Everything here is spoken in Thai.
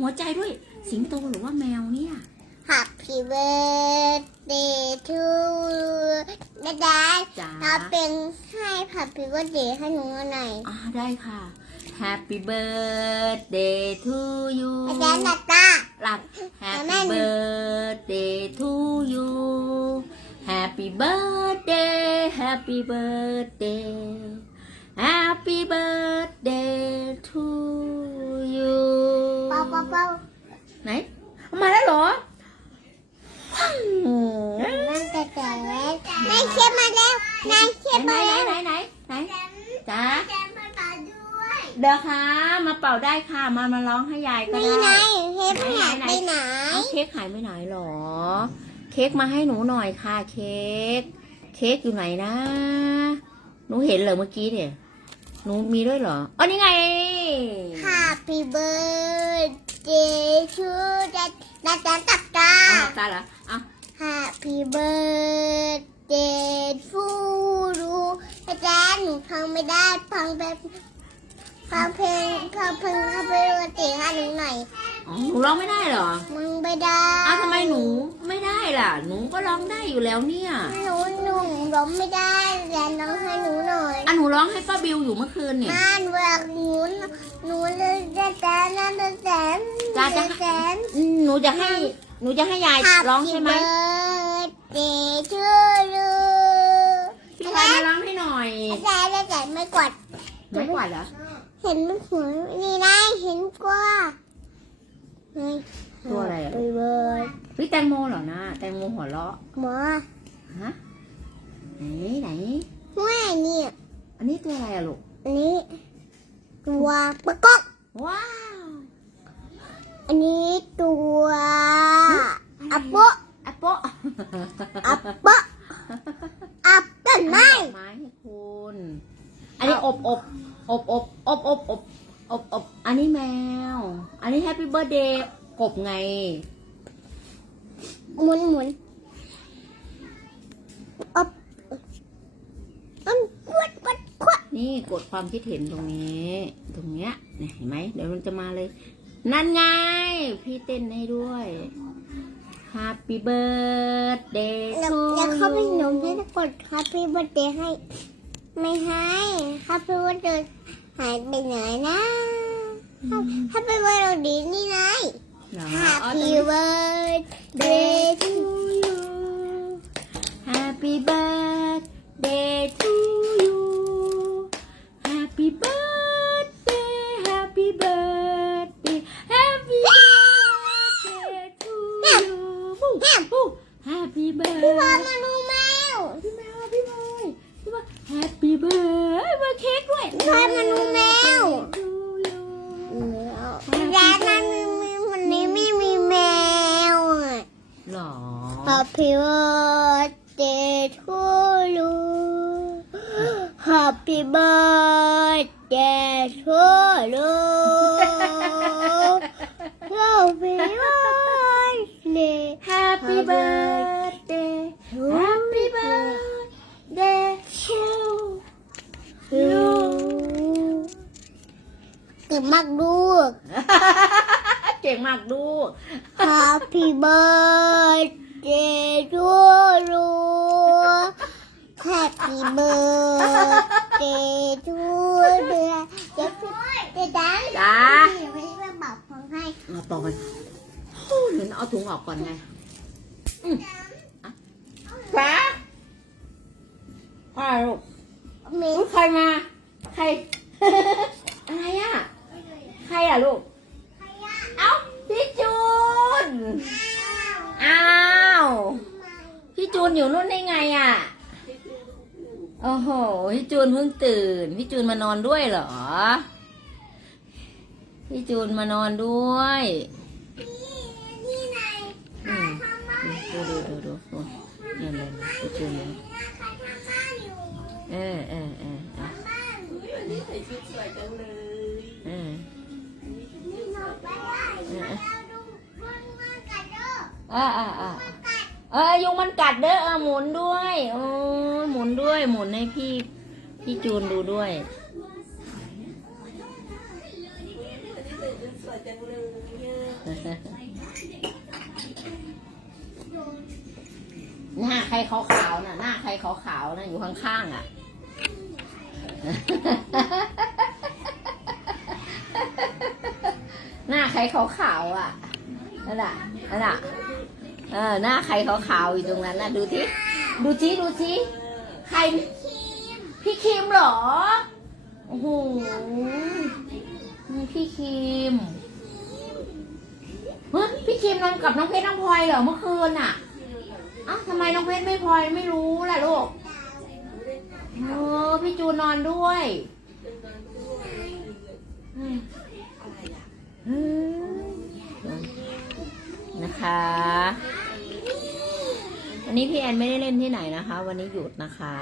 หัวใจด้วย สิงโตหรือว่าแมวเนี่ย Happy birthday to you นะจ๊ะจ๋า เราเป็นให้ Happy birthday ให้หนูหน่อยอ่าได้ค่ะ Happy birthday to you อาจารย์นัตตาหลับ Happy birthday to you Happy birthday Happy birthday Happy birthday to you เป่าเป่าเป่าไหนมาแล้วเหรอว้าวนั่นแต่แต่แรกนายเชียมาแล้วนายเชียไหนมาไหนแล้วไหนไหนไหนจ้าแจมมาต่อด้วยเดี๋ยวค่ะ มาเป่าได้ค่ะ มามาร้องให้ยายก็นี่ได้นายเฮ็ดไม่หายไปไหนเอาเค้กหายไปไหนหรอ เค้กมาให้หนูหน่อยค่ะ เค้ก เค้กอยู่ไหนนะ หนูเห็นเหรอเมื่อกี้เนี่ย หนูมีด้วยเหรอ อ๋อนี่ไง Happy birthday to นัตตาตักตาอ๋อตายเหรออะ Happy birthday to you อาจารย์หนูฟังไม่ได้ฟังแบบฟังเพลงฟังเพลงฟังเพลงปกติให้หนูหน่อยอ๋อหนูร้องไม่ได้เหรอมึงไม่ได้อ้าวทำไมหนูไม่ได้ล่ะ หนูก็ร้องได้อยู่แล้วเนี่ย หนูหนูร้องไม่ได้แต่น้ ร้องให้ป้าบิวอยู่เมื่อคืนเนี่ยม่นเวลาหนูหนูเลยจะแสนนั่นจะแสนจ้าจะ แสนอืมหนูจะให้หนูจะให้ยายร้องใช่ไหม Happy birthday to you พี่วายมาร้องให้หน่อยอาจารย์อาจารย์ไม่กด ไม่กวาดเหรอเห็นมันหัวนี่นะเห็นกว่าตัวอะไรอะไปเบิร์ดพี่แตงโมเหรอนะแตงโมหัวเราะหมอฮะไหนไหนว่เนี่ย อันนี้ตัวอะไรอะลูก อันนี้ ตัวประกบว้าว อันนี้ตัวอัปโปะแอปเปลอัปโปะอัปต้นไม้ดอกไม้ให้คุณ อันนี้อบอบอบอบอบอบอบอบอบอันนี้แมว อันนี้แฮปปี้เบิร์ดเดย์กบไง หมุนหมุนอัปอันกวดกวดกวด นี่ กดความคิดเห็นตรงนี้ ตรงเนี้ยเนี่ยเห็นไหมเดี๋ยวมันจะมาเลย นั่นไง พี่เต้นให้ด้วย Happy birthday แล้ว to แล้วเขาเป็นหนม you ให้ตะกด Happy Birthday ให้ ไม่ให้ Happy Birthday หายไปไหนนะ Happy Birthday นี่ไงเหรอ Happy Birthday to you Happy birthday to you Happy birthday Happy birthday Happy birthday to you ปุ๊บปุ๊บ Happy พี่พอ birthday มาดูแมวพี่แมวพี่บอยพี่บอย Happy birthday มาเค้กด้วยพี่พอมาดูแมว to you ร้านนั้นวันนี้ไม่มีแมวอะหรอ Happy birthday to you Happy birthday to you Happy birthday Happy birthday Happy birthday to you เกิดมากลูก เก่งมากดู Happy birthday to you Happy birthday to you เดี๋ยวเดี๋ยวดังจ้า เดี๋ยวให้แม่บอกฟังให้มาปอกกันโอ้เดี๋ยวเอาถุงออกก่อนไงอืมอะจ้าอะไรลูกเมอุ๊ยใครมา ใคร อะไรอะ ใครอะ ลูก เอ้า พี่จูน อ้าว พี่จูนอยู่นู่นได้ไงอะ โอ้โห พี่จูนเพิ่งตื่น พี่จูนมานอนด้วยเหรอ พี่จูนมานอนด้วยนี่ไงอืมดูดูดูดูดูเนี่เลยพี่จูนเลยใครทำบ้านอยู่เออเออเออเออเออ อนไปได้แล้วดูมันมันกัดเด้ออ่าอ่าอ่าเออยุงมันกัดเด้อเออหมุนด้วยโอ้หมุนด้วยหมุนให้พี่พี่จูนดูด้วยสวยจังเลยหน้าใครขาวๆน่ะ หน้าใครขาวๆน่ะอยู่ข้างๆอะ หน้า ใครขาวๆอะนั่นน่ะนั่นน่ะเออหน้าใครขาวๆอยู่ตรงนั้นน่ะ ดูทีดูจีดูจีใครพี่คิมเหรอโอ้โหนี่พี่คิมเฮ้ยพี่คิมนอนกับน้องเพชรน้องพลอยเหรอเมื่อคืนน่ะอ้าวทำไมน้องเพชรไม่พลอยไม่รู้ล่ะลูกเออพี่จูนอนด้วยอืมอืมนะคะ วันนี้พี่แอนไม่ได้เล่นที่ไหนนะคะ วันนี้หยุดนะคะ